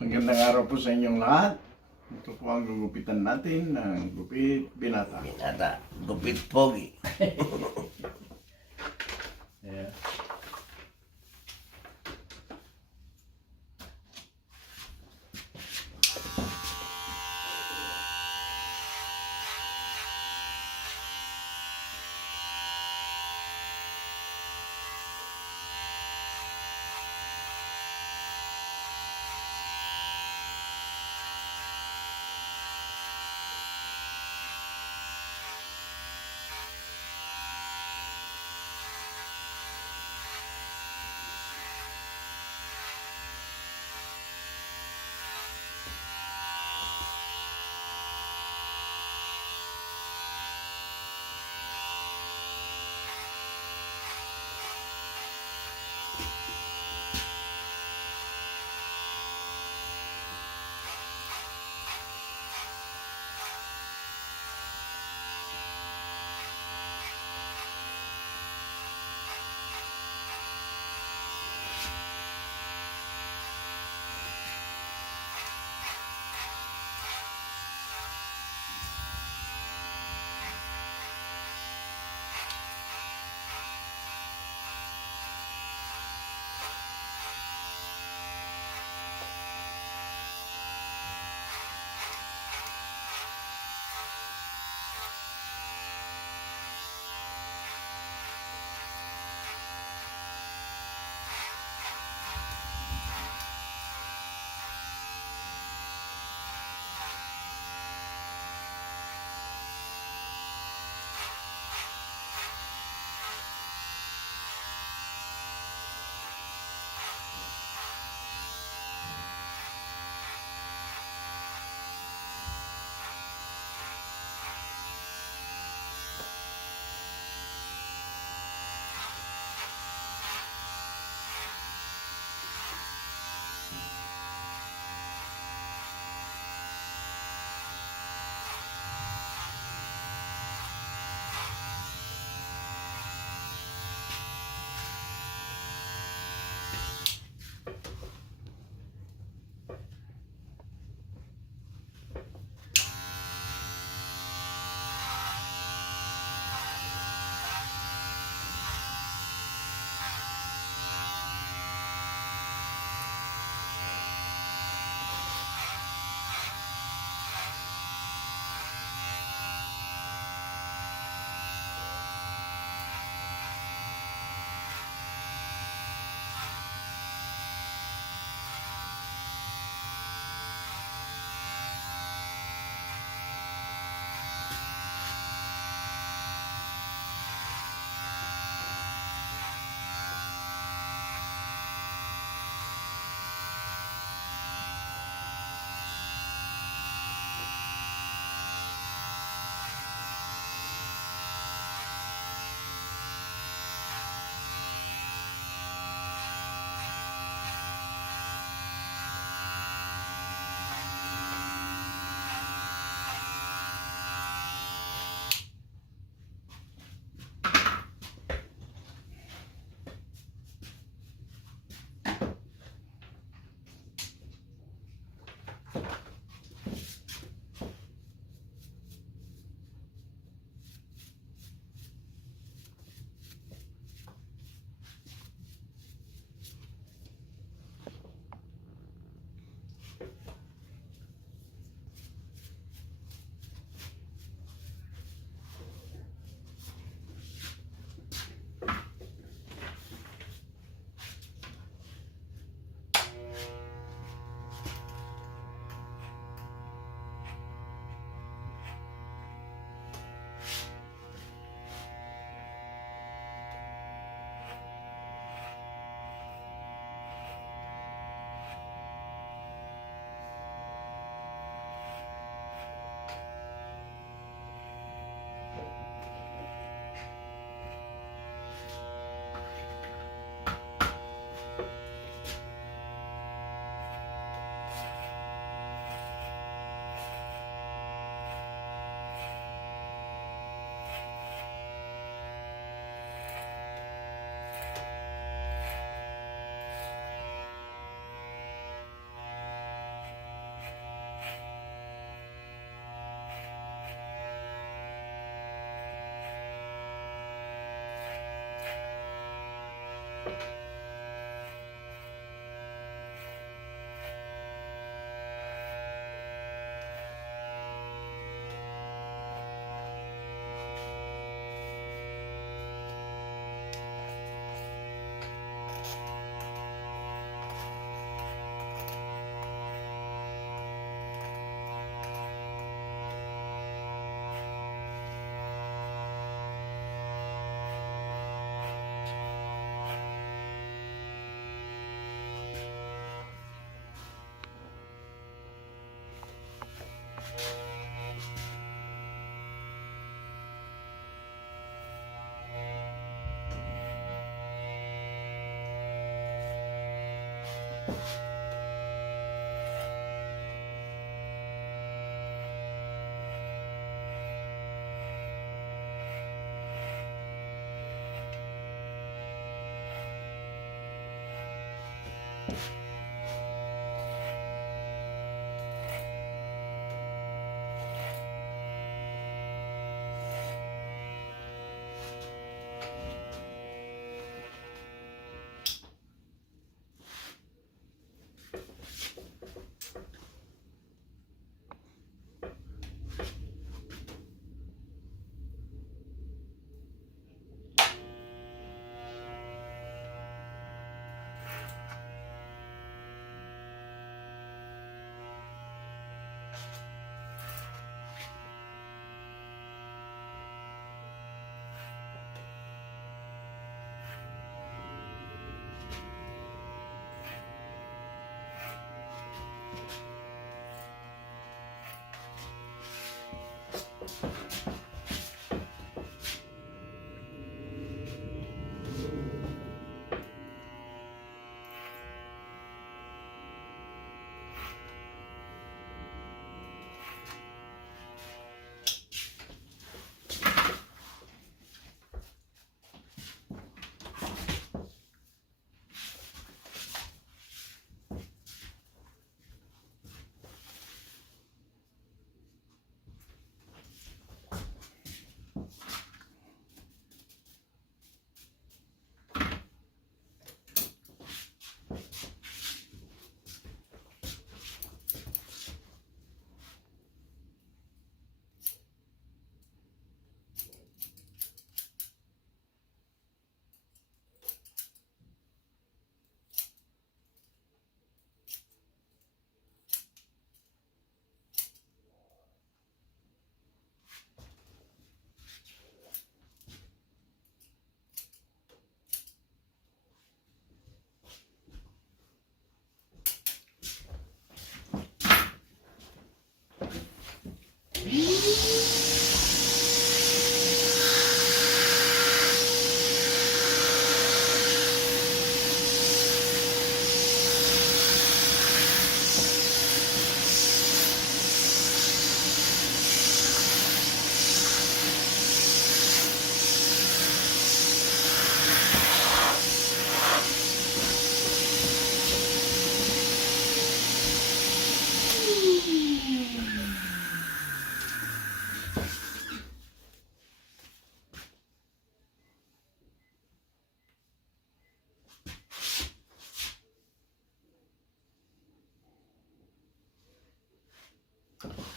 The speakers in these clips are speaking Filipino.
Magandang araw po sa inyong lahat. Ito po ang gugupitan natin ng Gupit Binata. Binata, gupit pogi. Yeah.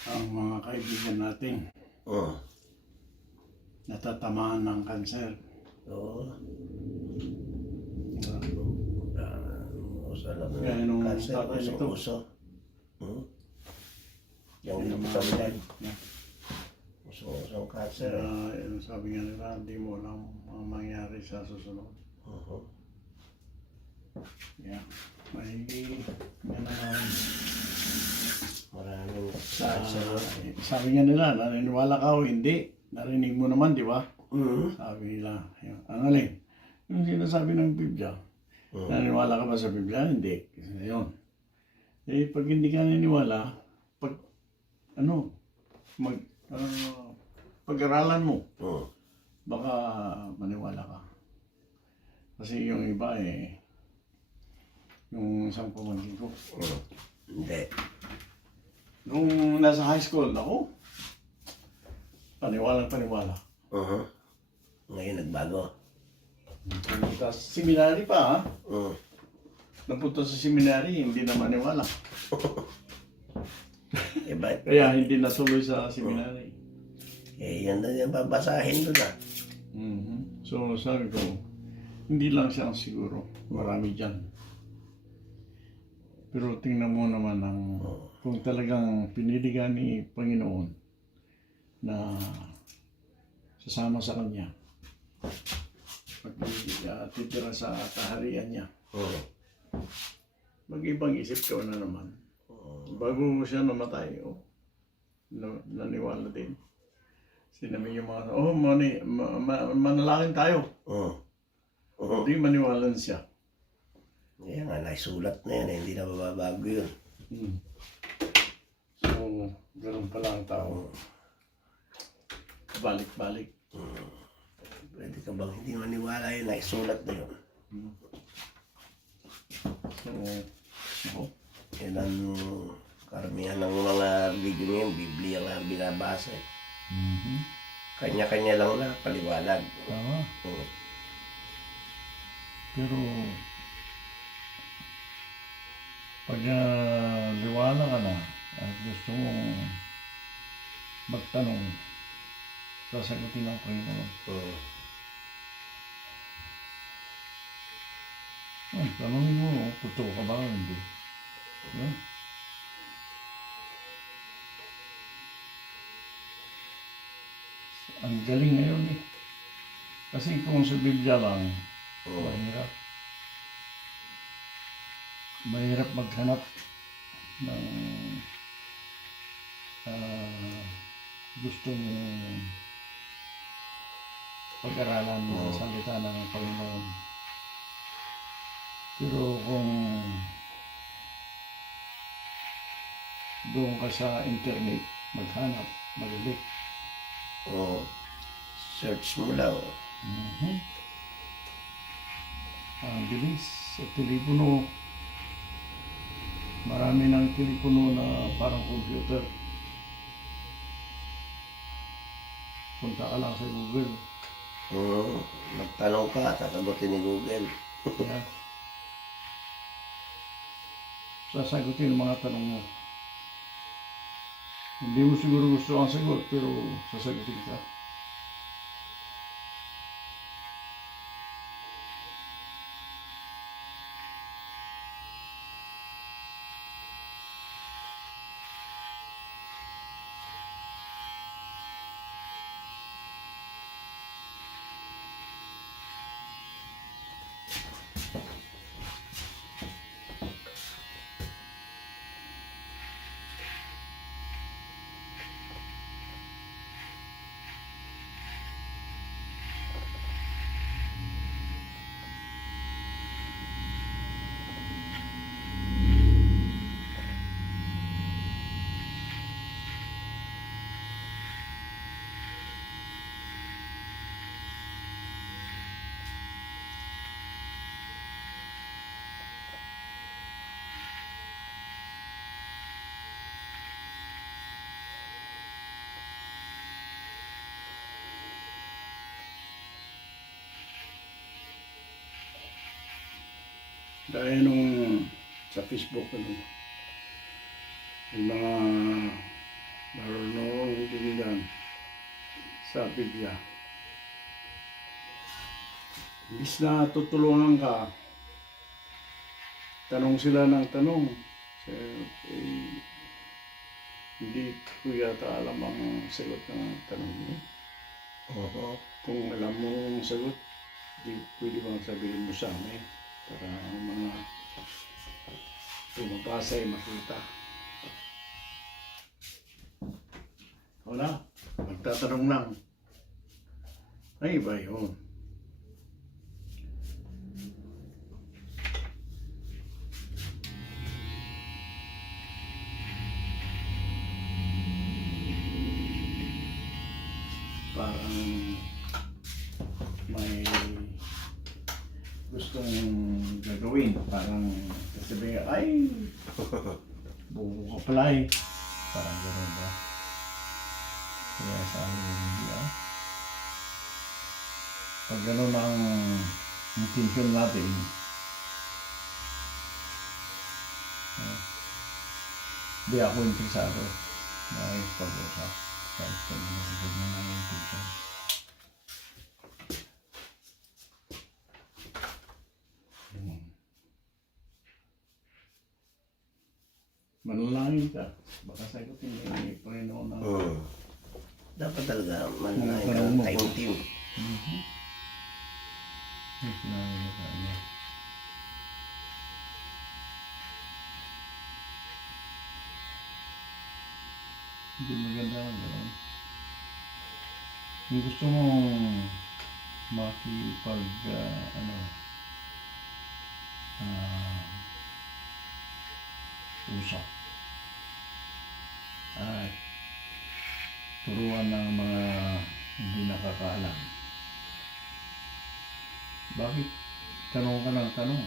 Ang mga kaibigan natin Oh. natatamaan ng kanser. Oo. Alam mo, Kaya nung cancer, tatay nito, uso. Yung yun ang lubutan mga yan. Usong cancer. Yung sabi nga nila, hindi mo alam ang mangyari sa susunod. Yeah. May naman. Maraming Sa, cancer. sabi nga nila, naniniwala ka o hindi. Narinig mo naman, di ba? Mm-hmm. Sabi nila, yun. Ang alin? Yung sinasabi ng Biblia. Naniniwala ka ba sa Biblia? Hindi. Yun. Eh, pag hindi ka naniniwala, pag-aralan mo, baka maniwala ka. Kasi yung iba yung isang pamangkin ko. Hindi. Nung nasa high school, ako, paniwala. Ngayon nagbago. Pumunta sa seminary pa, ha? Napunta sa seminary, hindi na maniwala. Bakit? Kaya hindi natuloy sa seminary. Yan na yung babasahin doon So sabi ko, hindi lang siya ang siguro. Marami dyan. Pero tingnan mo naman kung talagang pinili ka ni Panginoon na sasama sa Kanya. Titira sa kaharian niya. Mag-ibang isip ka na naman. Bago siya namatay, naniwala din. Sinabi yung mga, manalangin tayo. Hindi maniwalan siya. Yan nga, naisulat na yan. Hindi na mababago yun. So, ganun pala ang tao. Balik-balik. Pwede ka bang hindi maniwala yun? Naisulat na yun. So, Yan ang karamihan ng mga video ngayon, Biblia nga ang binabasa. Kanya-kanya lang na paliwanag. tama. Pero, pag liwala ka na at gusto mong magtanong, sasagutin ng Panginoon. Tanongin mo, totoo ka ba o hindi? Yeah. Ang galing ngayon eh. Kasi kung sa Biblia lang, mahirap. Mahirap maghanap ng gusto mo pag-aralan ng Oo. salita ng Panginoon. Pero kung doon ka sa internet, maghanap, mag-click. Oo. Search mo lang. Mhm. Ang bilis sa telepono. Marami ng telepono na parang computer. Punta ka lang sa Google. Oo. Magtanong ka, sasagutin ni Google. Yeah. Sasagutin ang mga tanong mo. Hindi mo siguro gusto ang sagot, pero sasagutin ka. Dahil nung sa Facebook, yung mga marunong din yan sa Biblia. Imbis na tutulungan ka, tanong sila ng tanong. Hindi ko yata alam ang sagot ng tanong mo. Oo. Kung alam mo ang sagot, pwede bang sabihin mo sa amin para ang mga pumapasa ay makita. Wala, magtatanong lang. Ay, iba yun. Parang may gustong gagawin. Parang sasabihin, ay, buko ka pala eh. Parang gano'n ba? Kaya sa amin hindi pag gano'n ang intention natin, di ako interesado na pag-usap. Kahit ganyan ang intention. Manalangin ka. Baka sagutin ni Panginoon na. Dapat talaga manalangin Tanong mo. ka time team. Ay, sinabi niya sa kanya. Hindi maganda ang gano'n. Kung gusto mong makipag, usap at turuan ng mga hindi nakakaalam. Bakit tanong ka ng tanong?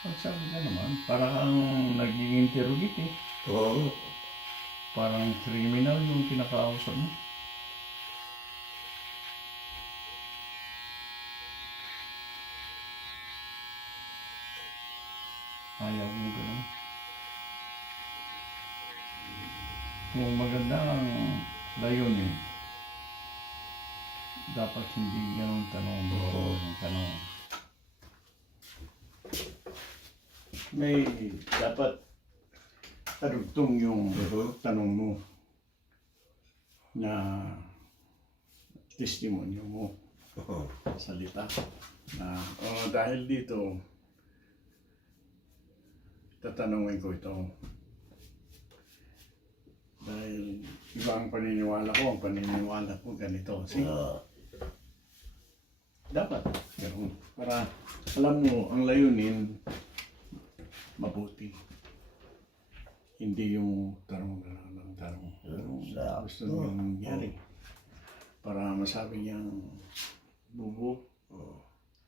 Pagsabi ka naman, para kang nag-i-interrogate eh. Oo. Parang criminal yung kinakausap mo. Ayaw mo gano'n. Kung maganda ang layunin, dapat hindi gano'ng tanong mo. Tanong. May dapat tarugtong yung tanong mo na testimonyo mo. Salita na dahil dito tatanungin ko ito dahil Iba ang paniniwala ko. Ang paniniwala ko ganito. See? Dapat. Ganun. Para alam mo, ang layunin, mabuti. Hindi yung tarong ng tarong. Sakto. Gusto niyang mangyari. Para masabi niyang bubo.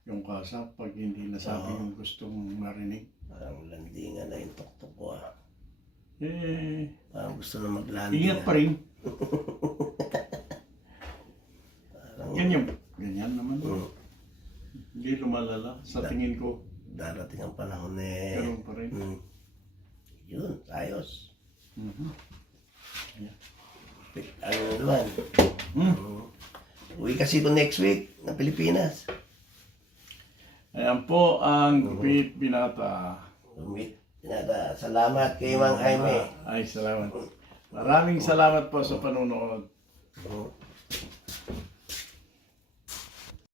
Yung kasap pag hindi nasabi yung gustong marinig. Parang landingan na yung tuktok ko ah. Eh, Parang gusto na maglanding. ingat pa rin. Ganyan naman. Hindi lumalala. Sa tingin ko, Darating ang panahon eh. ganun pa rin. Yun, ayos. Mhm. Ano naman? Uwi kasi ko next week na Pilipinas. Ayan po ang Gupit Binata. Pinata, salamat kay Mang Jaime. Ay, salamat. Maraming salamat po sa panunood.